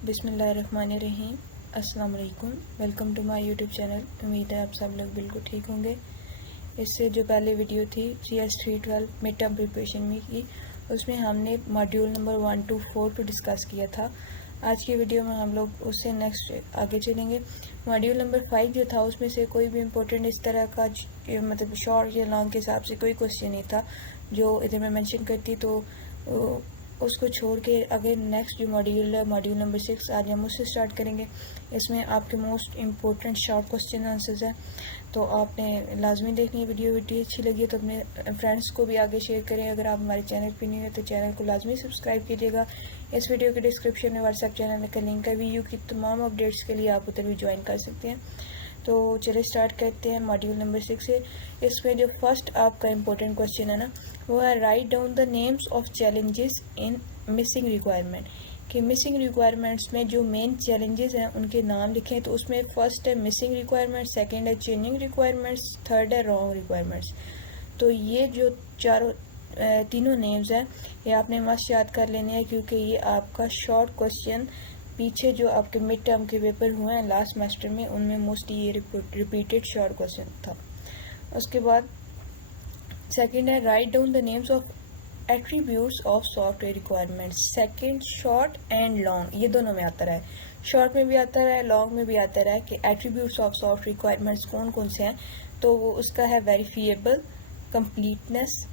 बिस्मिल्लाहिर्रहमानिर्रहीम। अस्सलाम वालेकुम। Welcome to my YouTube channel. उम्मीद है आप सब लोग बिल्कुल ठीक होंगे। इससे जो पहले वीडियो थी CS 312 मिड टर्म प्रिपरेशन में की, उसमें हमने मॉड्यूल नंबर 1 to 4 को डिस्कस किया था। आज की वीडियो में हम लोग उससे नेक्स्ट आगे चलेंगे। मॉड्यूल नंबर 5 जो था उसमें से कोई भी इम्पोर्टेंट इस तरह का मतलब शॉर्ट या लॉन्ग के हिसाब से कोई क्वेश्चन नहीं था जो इधर मैं मेंशन करती, तो उसको छोड़ के अगर नेक्स्ट जो मॉड्यूल है मॉड्यूल नंबर 6 आज हम उससे स्टार्ट करेंगे। इसमें आपके most important short question answers हैं, तो आपने लाजमी देखनी है। वीडियो अच्छी लगी तो अपने फ्रेंड्स को भी आगे शेयर करें। अगर आप हमारे चैनल पर नहीं है तो चैनल को लाजमी सब्सक्राइब कीजिएगा। इस वीडियो के डिस्क्रिप्शन में व्हाट्सएप चैनल का लिंक है। वीयू की तमाम अपडेट्स के लिए आप उधर भी ज्वाइन कर सकते हैं। तो चलिए स्टार्ट करते हैं मॉड्यूल नंबर 6 से। इसमें जो फर्स्ट आपका इम्पोर्टेंट क्वेश्चन है ना, वो है write down the names of challenges in missing requirement. कि मिसिंग रिक्वायरमेंट्स में जो मेन चैलेंजेस हैं उनके नाम लिखें। तो उसमें फर्स्ट है मिसिंग रिक्वायरमेंट, सेकंड है चेंजिंग रिक्वायरमेंट्स, थर्ड है रॉन्ग रिक्वायरमेंट्स। तो ये जो तीनों नेम्स हैं ये आपने मस्ट याद कर लेने हैं, क्योंकि ये आपका शॉर्ट क्वेश्चन पीछे जो आपके मिड टर्म के पेपर हुए हैं लास्ट सेमेस्टर में उनमें मोस्टली ये रिपीटेड शॉर्ट क्वेश्चन था। उसके बाद सेकंड है write down the names of attributes of software requirements. Second short and long ये दोनों में आता है, शॉर्ट में भी आता है लॉन्ग में भी आता है कि एट्रीब्यूट्स ऑफ सॉफ्टवेयर रिक्वायरमेंट्स कौन कौन से हैं। तो वो उसका है verifiable, completeness,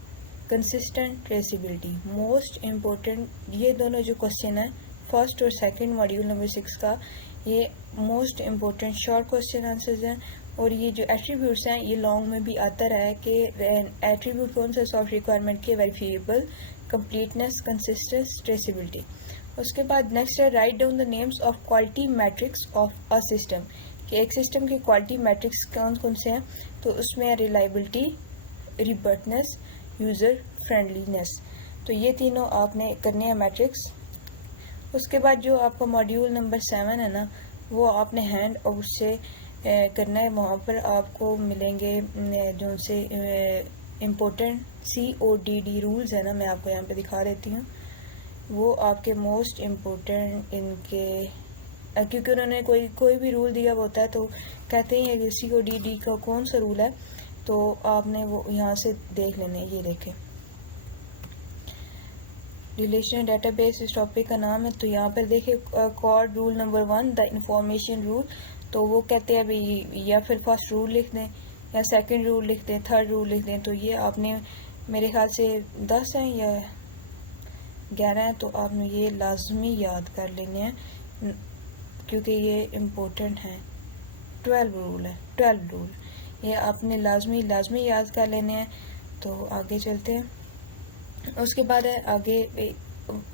consistent, traceability. Most important ये दोनों जो क्वेश्चन है फर्स्ट और सेकंड मॉड्यूल नंबर 6 का, ये most important short question answers हैं। और ये जो एट्रीब्यूट्स हैं ये लॉन्ग में भी आता रहा है कि एट्रीब्यूट कौन सा सॉफ्ट रिक्वायरमेंट के, वेरीफिएबल, कंप्लीटनेस, कंसिस्टेंस, ट्रेसिबिलिटी। उसके बाद नेक्स्ट है write down the names of quality matrix of a system. कि एक सिस्टम के क्वालिटी मैट्रिक्स कौन कौन से हैं। तो उसमें रिलायबिलिटी, रिबर्टनेस, यूज़र फ्रेंडलीनेस। तो ये तीनों आपने करने हैं मैट्रिक्स। उसके बाद जो आपका मॉड्यूल नंबर 7 है ना, वो आपने हैंड और उससे करना है। वहाँ पर आपको मिलेंगे जो से इम्पोर्टेंट CODD रूल्स है ना, मैं आपको यहाँ पे दिखा देती हूँ। वो आपके मोस्ट इम्पोर्टेंट इनके, क्योंकि उन्होंने कोई भी रूल दिया होता है तो कहते हैं कि CODD का कौन सा रूल है, तो आपने वो यहाँ से देख लेने। ये देखें रिलेशनल डेटाबेस इस टॉपिक का नाम है। तो यहाँ पर देखिए Codd rule number 1 the information rule. तो वो कहते हैं भाई या फिर फर्स्ट रूल लिख दें या सेकंड रूल लिख दें, थर्ड रूल लिख दें। तो ये आपने मेरे ख्याल से 10 हैं या 11 हैं, तो आपने ये लाजमी याद कर लेने हैं क्योंकि ये इम्पोर्टेंट हैं। 12 रूल है, 12 रूल ये आपने लाजमी याद कर लेने हैं। तो आगे चलते हैं। उसके बाद है आगे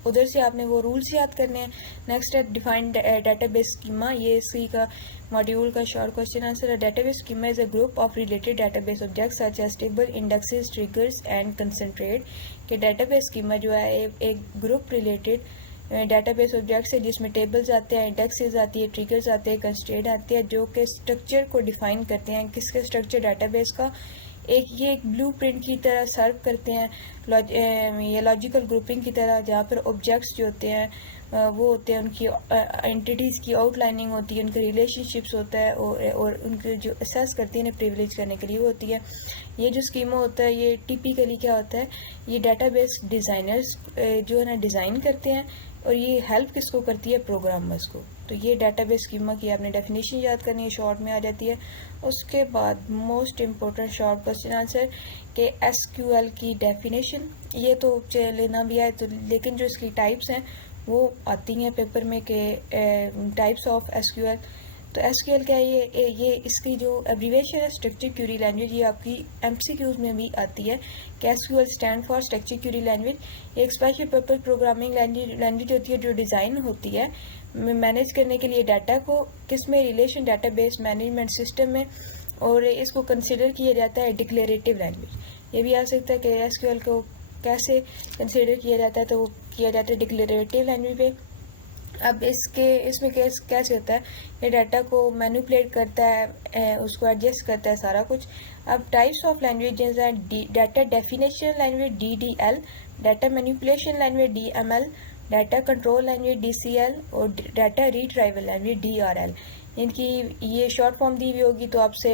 उधर से आपने वो रूल्स याद करने हैं। नेक्स्ट है डिफाइन डेटाबेस स्कीमा। ये इसी का मॉड्यूल का शॉर्ट क्वेश्चन आंसर है। Database schema is a group of related database objects such as table, indexes, triggers and concentrate. के डेटाबेस स्कीमा जो है एक ग्रुप रिलेटेड डेटाबेस ऑब्जेक्ट्स है जिसमें टेबल्स आते हैं, इंडेक्सेस आती है, ट्रिगर्स आते हैं, कंस्ट्रेंट आती है, जो कि स्ट्रक्चर को डिफाइन करते हैं। किसके स्ट्रक्चर? डेटाबेस का। ये एक ब्लूप्रिंट की तरह सर्व करते हैं, ये लॉजिकल ग्रुपिंग की तरह, जहाँ पर ऑब्जेक्ट्स जो होते हैं वो होते हैं, उनकी एंटिटीज़ की आउटलाइनिंग होती है, उनके रिलेशनशिप्स होता है और उनके जो असेस करती है प्रिविलेज करने के लिए वो होती है। ये जो स्कीमा होता है ये टिपिकली क्या होता है, ये डेटाबेस डिज़ाइनर्स जो है ना डिज़ाइन करते हैं, और ये हेल्प किसको करती है? प्रोग्रामर्स को। तो ये डेटाबेस स्कीमा की आपने डेफिनेशन याद करनी है, शॉर्ट में आ जाती है। उसके बाद most important short question answer के SQL की डेफिनेशन। ये तो लेना भी है तो, लेकिन जो इसकी टाइप्स हैं वो आती हैं पेपर में के टाइप्स ऑफ SQL। तो SQL क्या है? ये इसकी जो एब्रीवेशन है स्ट्रक्चर क्यूरी लैंग्वेज, ये आपकी MCQs में भी आती है कि SQL stand for structure Curie language. एक स्पेशल पर्पज प्रोग्रामिंग लैंग्वेज होती है जो डिज़ाइन होती है मैनेज करने के लिए डाटा को, किस में? रिलेशन डेटाबेस मैनेजमेंट सिस्टम में, और इसको कंसिडर किया जाता है डिक्लेरेटिव लैंग्वेज। ये भी आ सकता है कि SQL को कैसे कंसिडर किया जाता है, तो वो किया जाता है डिक्लेरेटिव लैंग्वेज पे। अब इसमें कैसे होता है, ये डाटा को मैनिपुलेट करता है, उसको एडजस्ट करता है सारा कुछ। अब टाइप्स ऑफ लैंग्वेजेस हैं data definition language DDL, data manipulation language DML, data control language DCL और डाटा रीट्राइवल लैंग्वेज DRL। इनकी ये शॉर्ट फॉर्म दी हुई होगी तो आपसे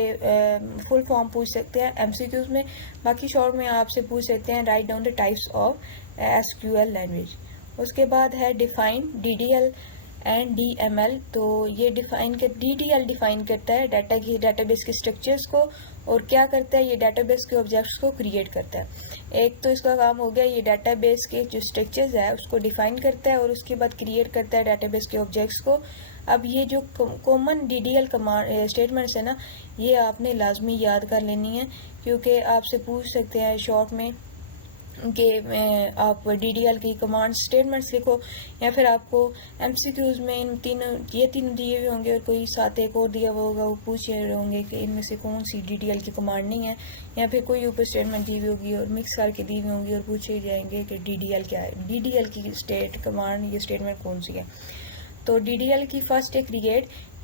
फुल फॉर्म पूछ सकते हैं MCQs में। बाकी शॉर्ट में आपसे पूछ सकते हैं write down the types of SQL language. उसके बाद है डिफाइन DDL एंड DML। तो ये DDL डिफाइन करता है डाटाबेस के स्ट्रक्चर्स को, और क्या करता है, ये डाटाबेस के ऑब्जेक्ट्स को क्रिएट करता है। एक तो इसका काम हो गया, ये डाटाबेस के जो स्ट्रक्चर्स है उसको डिफाइन करता है और उसके बाद क्रिएट करता है डाटाबेस के ऑब्जेक्ट्स को। अब ये जो कॉमन DDL कमांड स्टेटमेंट्स है ना, ये आपने लाजमी याद कर लेनी है, क्योंकि आपसे पूछ सकते हैं शॉर्ट में कि आप DDL की कमांड स्टेटमेंट्स लिखो, या फिर आपको MCQs में ये तीनों दिए हुए होंगे और कोई साथ एक और दिया हुआ होगा, वो पूछ रहे होंगे कि इनमें से कौन सी DDL की कमांड नहीं है, या फिर कोई ऊपर स्टेटमेंट दी हुई होगी और मिक्स करके दी हुई होंगी और पूछे जाएंगे कि DDL क्या है, DDL की कमांड ये स्टेटमेंट कौन सी है। तो DDL की फर्स्ट है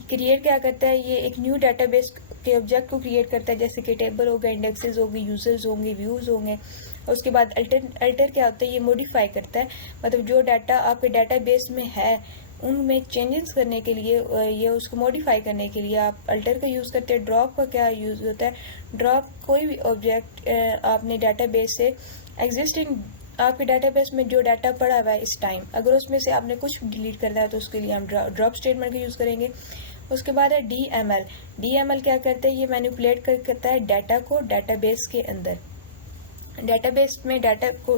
क्रिएट क्या करता है, ये एक न्यू डाटाबेस के ऑब्जेक्ट को क्रिएट करता है, जैसे कि टेबल होगा, इंडेक्सेस होगी, यूजर्स होंगे, व्यूज होंगे। उसके बाद अल्टर क्या होता है, ये मॉडिफाई करता है, मतलब जो डाटा आपके डाटाबेस में है उनमें चेंजेस करने के लिए, ये उसको मॉडिफाई करने के लिए आप अल्टर का यूज़ करते हैं। ड्रॉप का क्या यूज़ होता है, ड्रॉप कोई भी ऑब्जेक्ट आपने डाटाबेस से एग्जिस्टिंग आपके डाटाबेस में जो डाटा पड़ा हुआ है इस टाइम, अगर उसमें से आपने कुछ डिलीट करना है तो उसके लिए हम ड्रॉप स्टेटमेंट का यूज़ करेंगे। उसके बाद है DML क्या करता है, ये मैनिपुलेट करता है डाटा को डाटाबेस के अंदर। डाटाबेस में डाटा को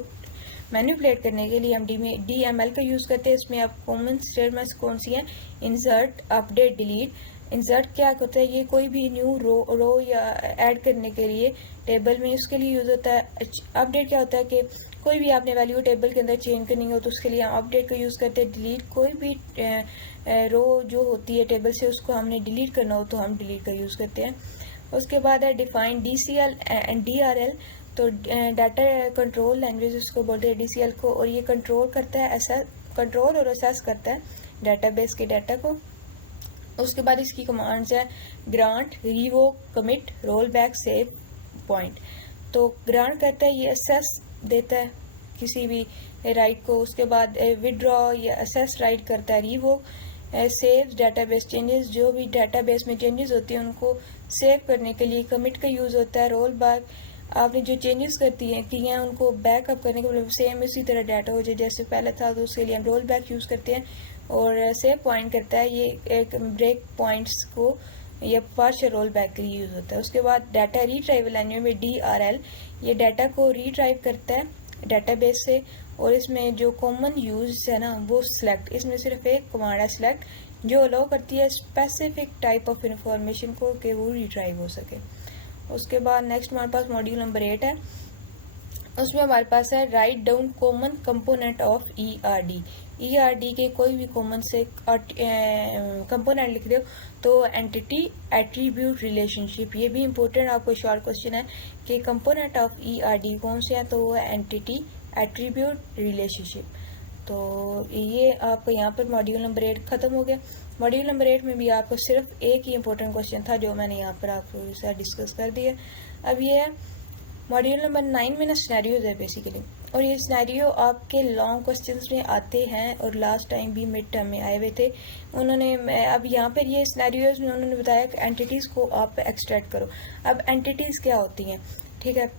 मैनिपुलेट करने के लिए हम DML का यूज़ करते हैं। इसमें आप कॉमन स्टेटमेंट्स कौन सी हैं, इंसर्ट, अपडेट, डिलीट। इंसर्ट क्या होता है, ये कोई भी न्यू रो या ऐड करने के लिए टेबल में उसके लिए यूज़ होता है। अपडेट क्या होता है कि कोई भी आपने वैल्यू टेबल के अंदर चेंज करनी हो तो उसके लिए हम अपडेट का यूज़ करते हैं। डिलीट, कोई भी रो जो होती है टेबल से उसको हमने डिलीट करना हो तो हम डिलीट का यूज़ करते हैं। उसके बाद है डिफाइन DCL एंड DRL। तो डाटा कंट्रोल लैंग्वेज उसको बोलते हैं DCL को, और ये कंट्रोल करता है, कंट्रोल और असेस करता है डाटाबेस के डाटा को। उसके बाद इसकी कमांड्स है grant, revoke, commit, roll back, save, point. तो ग्रांट करता है, ये असेस देता है किसी भी राइट को। उसके बाद विड्रॉ या असेस राइट करता है। रिवोक सेव डाटाबेस चेंजेस, जो भी डाटाबेस में चेंजेस होती हैं उनको सेव करने के लिए। कमिट का यूज़ होता है। रोल बैक, आपने जो चेंजेस किए हैं उनको बैकअप करने के लिए सेम इसी तरह डाटा हो जाए जैसे पहले था, तो उसके लिए हम रोल बैक यूज़ करते हैं। और सेव पॉइंट करता है, ये एक ब्रेक पॉइंट्स को या पार्शियल रोल बैक के लिए यूज़ होता है। उसके बाद डाटा रीट्राइवल लैंग्वेज में DRL, ये डाटा को रीट्राइव करता है डाटाबेस से, और इसमें जो कॉमन यूज है ना वो सिलेक्ट, इसमें सिर्फ एक कमांड है सिलेक्ट, जो अलाउ करती है स्पेसिफिक टाइप ऑफ इंफॉर्मेशन को कि वो रिट्राइव हो सके। उसके बाद नेक्स्ट हमारे पास मॉड्यूल नंबर 8 है। उसमें हमारे पास है write down common component of ERD के कोई भी कॉमन से कंपोनेंट लिख दो तो एंटिटी एट्रीब्यूट रिलेशनशिप। ये भी इंपॉर्टेंट आपको शॉर्ट क्वेश्चन है कि कंपोनेंट ऑफ ERD कौन से हैं, तो वो है एंटिटी एट्रीब्यूट रिलेशनशिप। तो ये आपका यहाँ पर मॉड्यूल नंबर 8 ख़त्म हो गया। मॉड्यूल नंबर 8 में भी आपको सिर्फ एक ही इंपॉर्टेंट क्वेश्चन था जो मैंने यहाँ पर आपको साथ डिस्कस कर दिया। अब ये है मॉड्यूल नंबर 9 में ना सिनेरियोज है बेसिकली, और ये सिनेरियो आपके लॉन्ग क्वेश्चंस में आते हैं और लास्ट टाइम भी मिड टर्म में आए हुए थे उन्होंने। अब यहाँ पर ये सिनेरियोज में उन्होंने बताया कि एंटिटीज़ को आप एक्सट्रैक्ट करो। अब एंटिटीज़ क्या होती हैं, ठीक है,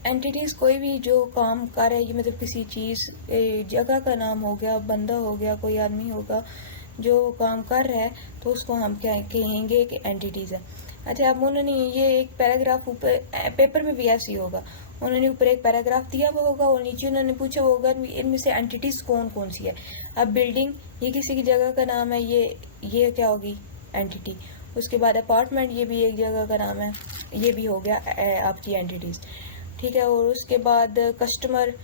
एंटिटीज़ कोई भी जो काम कर रहा है, मतलब किसी चीज़ जगह का नाम हो गया, बंदा हो गया, कोई आदमी होगा जो काम कर रहा है, तो उसको हम क्या कहेंगे कि एंटिटीज़ है। अच्छा, अब उन्होंने ये एक पैराग्राफ ऊपर पेपर में भी ऐसे ही होगा, उन्होंने ऊपर एक पैराग्राफ दिया हुआ होगा और नीचे उन्होंने पूछा होगा इनमें से एंटिटीज़ कौन कौन सी है। अब बिल्डिंग, ये किसी की जगह का नाम है, ये क्या होगी एंटिटी। उसके बाद अपार्टमेंट, ये भी एक जगह का नाम है, ये भी हो गया आपकी एंटिटीज़, ठीक है। और उसके बाद कस्टमर,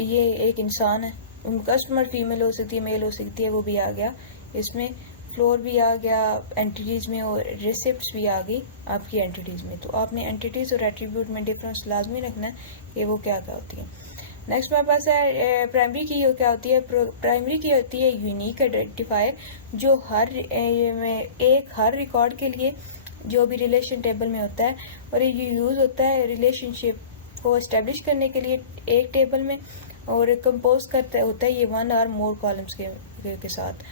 ये एक इंसान है, कस्टमर फीमेल हो सकती है, मेल हो सकती है, वो भी आ गया इसमें। फ्लोर भी आ गया एंटिटीज़ में, और रिसिप्ट्स भी आ गई आपकी एंटिटीज़ में। तो आपने एंटिटीज़ और एट्रीब्यूट में डिफरेंस लाजमी रखना है कि वो क्या क्या होती है। नेक्स्ट मेरे पास है प्राइमरी की क्या होती है। प्राइमरी की होती है यूनिक आइडेंटिफायर, जो हर रिकॉर्ड के लिए जो भी रिलेशन टेबल में होता है, और ये यूज़ होता है रिलेशनशिप को इस्टेब्लिश करने के लिए एक टेबल में, और कंपोज करता होता है ये 1 और मोर कॉलम्स के साथ।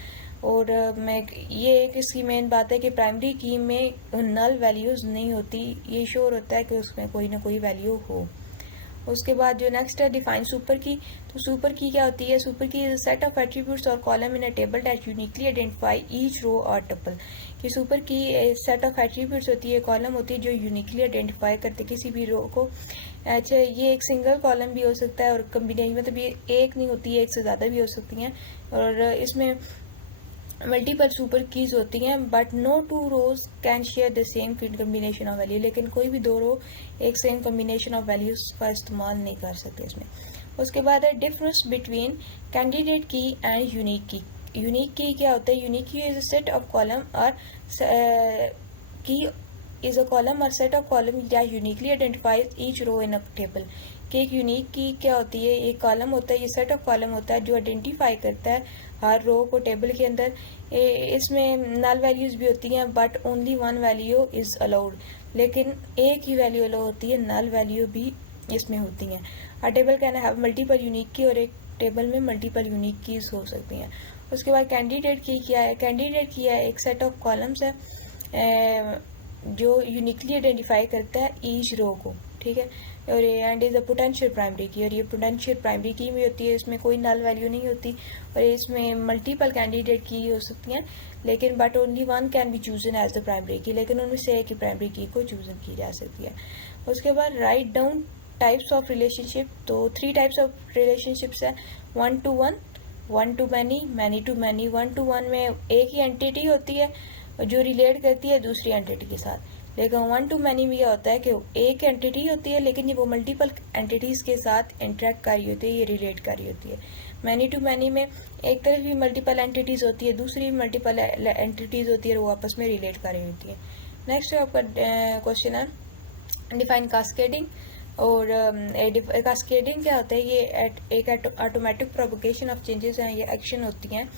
और मैं ये एक इसकी मेन बात है कि प्राइमरी की में नल वैल्यूज़ नहीं होती, ये श्योर होता है कि उसमें कोई ना कोई वैल्यू हो। उसके बाद जो नेक्स्ट है डिफाइन सुपर की। तो सुपर की क्या होती है? Super key is a set of attributes और column in a table that uniquely identify each row और टपल। कि सुपर की सेट ऑफ एट्रीब्यूट्स होती है, कॉलम होती है जो यूनिकली आइडेंटिफाई करते किसी भी रो को। अच्छा, ये एक सिंगल कॉलम भी हो सकता है और कम्बिनेशन मतलब ये एक नहीं होती है, एक से ज़्यादा भी हो सकती हैं। और इसमें मल्टीपल सुपर कीज होती हैं, but no two rows can share the same combination of value. लेकिन कोई भी दो रो एक सेम कम्बिनेशन ऑफ वैल्यूज का इस्तेमाल नहीं कर सकते इसमें। उसके बाद है difference between candidate key and unique key. Unique key क्या होता है? Unique key is a set of column or key is a column or set of column that uniquely identifies each row in a table. कि एक unique key क्या होती है? एक column होता है, ये सेट ऑफ कॉलम होता है जो आइडेंटिफाई करता है हर रो को टेबल के अंदर। इसमें नल वैल्यूज भी होती हैं, but only 1 value is allowed. लेकिन एक ही वैल्यू अलाउ होती है, नल वैल्यू भी इसमें होती हैं। हर table can have multiple unique key और एक टेबल में मल्टीपल यूनिक कीज हो सकती हैं। उसके बाद कैंडिडेट की क्या है? कैंडिडेट की है एक सेट ऑफ कॉलम्स है जो यूनिकली आइडेंटिफाई करता है ईच रो को, ठीक है। और and is a potential primary key, और ये पोटेंशियल प्राइमरी की भी होती है, इसमें कोई नल वैल्यू नहीं होती और इसमें मल्टीपल कैंडिडेट की हो सकती हैं, लेकिन but only 1 can be chosen as the primary key, लेकिन उनमें से एक ही प्राइमरी की को चूजन की जा सकती है। उसके बाद write down types of relationship. तो 3 टाइप्स ऑफ रिलेशनशिप्स है, 1 to 1, 1 to many, many to many। 1 to 1 में एक ही एंटिटी होती है जो रिलेट करती है दूसरी एंटिटी के साथ। लेकिन 1 to many में यह होता है कि एक एंटिटी होती है लेकिन ये वो मल्टीपल एंटिटीज़ के साथ इंटरेक्ट कर रही होती है, ये रिलेट कर रही होती है। मैनी टू मैनी में एक तरफ भी मल्टीपल एंटिटीज़ होती है, दूसरी मल्टीपल एंटिटीज़ होती है और वो आपस में रिलेट कर रही होती है। नेक्स्ट आपका क्वेश्चन है डिफाइन कास्केडिंग। और कास्केडिंग क्या होता है? ये एक ऑटोमेटिक प्रोपोगेशन ऑफ चेंजेस हैं, ये एक्शन होती हैं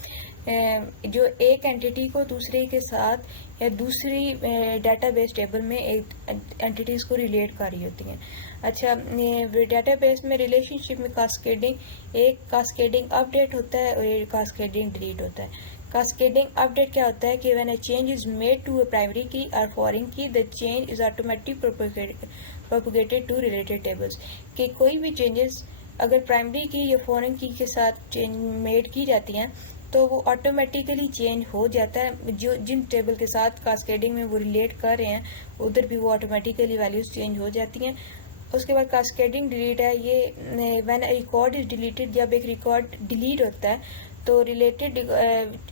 जो एक एंटिटी को दूसरे के साथ या दूसरी डेटाबेस टेबल में एक एंटिटीज़ को रिलेट कर रही होती हैं। अच्छा, डेटाबेस में रिलेशनशिप में एक कास्केडिंग अपडेट होता है और एक कास्केडिंग डिलीट होता है। कास्केडिंग अपडेट क्या होता है कि when a change is made to a primary key or foreign key, the change is automatic propagated to related tables. कि कोई भी चेंजेस अगर प्राइमरी की या फॉरेन की के साथ मेड की जाती हैं तो वो ऑटोमेटिकली चेंज हो जाता है, जो जिन टेबल के साथ कास्केडिंग में वो रिलेट कर रहे हैं उधर भी वो ऑटोमेटिकली वैल्यूज चेंज हो जाती हैं। उसके बाद कास्केडिंग डिलीट है, ये व्हेन रिकॉर्ड इज डिलीटेड, जब एक रिकॉर्ड डिलीट होता है तो रिलेटेड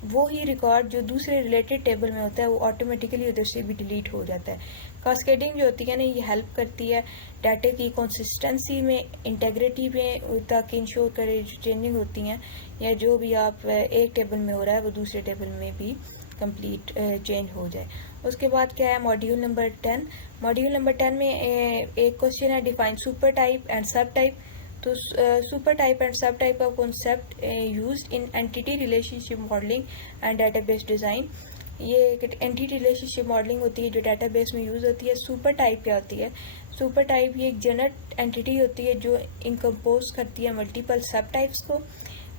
वो ही रिकॉर्ड जो दूसरे रिलेटेड टेबल में होता है वो ऑटोमेटिकली उधर से भी डिलीट हो जाता है। कास्केडिंग जो होती है ना, ये हेल्प करती है डाटा की कंसिस्टेंसी में, इंटेग्रिटी में, ताकि इंश्योर करे जो चेंजिंग होती हैं या जो भी आप एक टेबल में हो रहा है वो दूसरे टेबल में भी कंप्लीट चेंज हो जाए। उसके बाद क्या है मॉड्यूल नंबर 10। मॉड्यूल नंबर 10 में एक क्वेश्चन है डिफाइन सुपर टाइप एंड सब टाइप। तो सुपर टाइप एंड सब type of concept used in entity relationship modelling and database design. ये एक एंटिटी रिलेशनशिप मॉडलिंग होती है जो डेटाबेस में यूज़ होती है। सुपर टाइप क्या होती है? सुपर टाइप ये एक जनरल एंटिटी होती है जो इनकम्पोज करती है मल्टीपल सब टाइप्स को।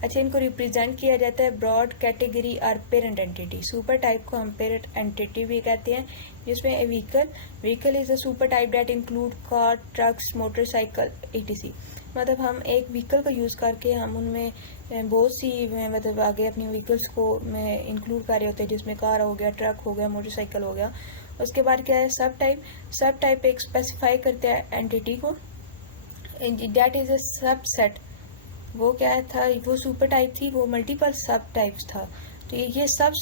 अच्छा, इनको रिप्रेजेंट किया जाता है ब्रॉड कैटेगरी और पेरेंट एंटिटी। सुपर टाइप को हम पेरेंट एंटिटी भी कहते हैं, जिसमें vehicle is a super type that include car, trucks, motorcycle etc। मतलब हम एक व्हीकल का यूज़ करके हम उनमें बहुत सी मतलब आगे अपनी व्हीकल्स को इंक्लूड कर रहे होते हैं, जिसमें कार हो गया, ट्रक हो गया, मोटरसाइकिल हो गया। उसके बाद क्या है सब टाइप एक स्पेसिफाई करते हैं एंटिटी को, दैट इज अ सबसेट। वो क्या था? वो सुपर टाइप थी, वो मल्टीपल सब टाइप्स था। तो ये सब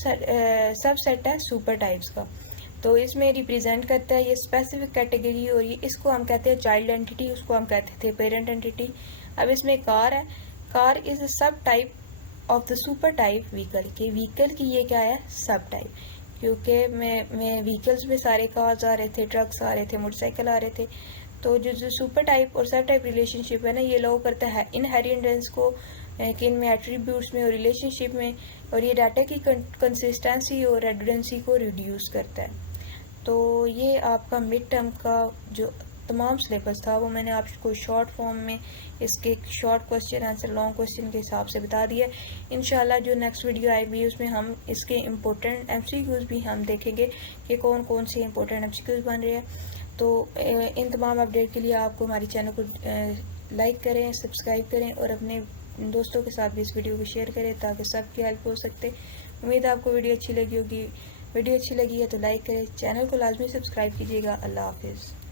सेट है सुपर टाइप्स का। तो इसमें रिप्रेजेंट करता है ये स्पेसिफिक कैटेगरी, और ये इसको हम कहते हैं चाइल्ड एंटिटी, उसको हम कहते थे पेरेंट एंटिटी। अब इसमें कार है, कार इज अ सब type of the super type vehicle. के व्हीकल की ये क्या है? सब टाइप, क्योंकि मैं व्हीकल्स में सारे कार्स आ रहे थे, ट्रक्स आ रहे थे, मोटरसाइकिल आ रहे थे। तो जो सुपर टाइप और सब टाइप रिलेशनशिप है ना, ये लो करता है इनहेरिटेंस को कि इनमें एट्रीब्यूट्स में और रिलेशनशिप में, और ये डाटा की कंसिस्टेंसी और रेडुडेंसी को रिड्यूस करता है। तो ये आपका मिड टर्म का जो तमाम सिलेबस था वो मैंने आपको शॉर्ट फॉर्म में इसके short question answer long question के हिसाब से बता दिया। इंशाल्लाह जो नेक्स्ट वीडियो आएगी उसमें हम इसके इम्पोर्टेंट MCQs भी हम देखेंगे कि कौन कौन से इम्पोर्टेंट MCQs बन रहे हैं। तो इन तमाम अपडेट के लिए आपको हमारे चैनल को लाइक करें, सब्सक्राइब करें और अपने दोस्तों के साथ भी इस वीडियो को शेयर करें ताकि सबकी हेल्प हो सकते। उम्मीद है आपको वीडियो अच्छी लगी होगी। वीडियो अच्छी लगी है तो लाइक करें, चैनल को लाजमी सब्सक्राइब कीजिएगा। अल्लाह हाफिज़।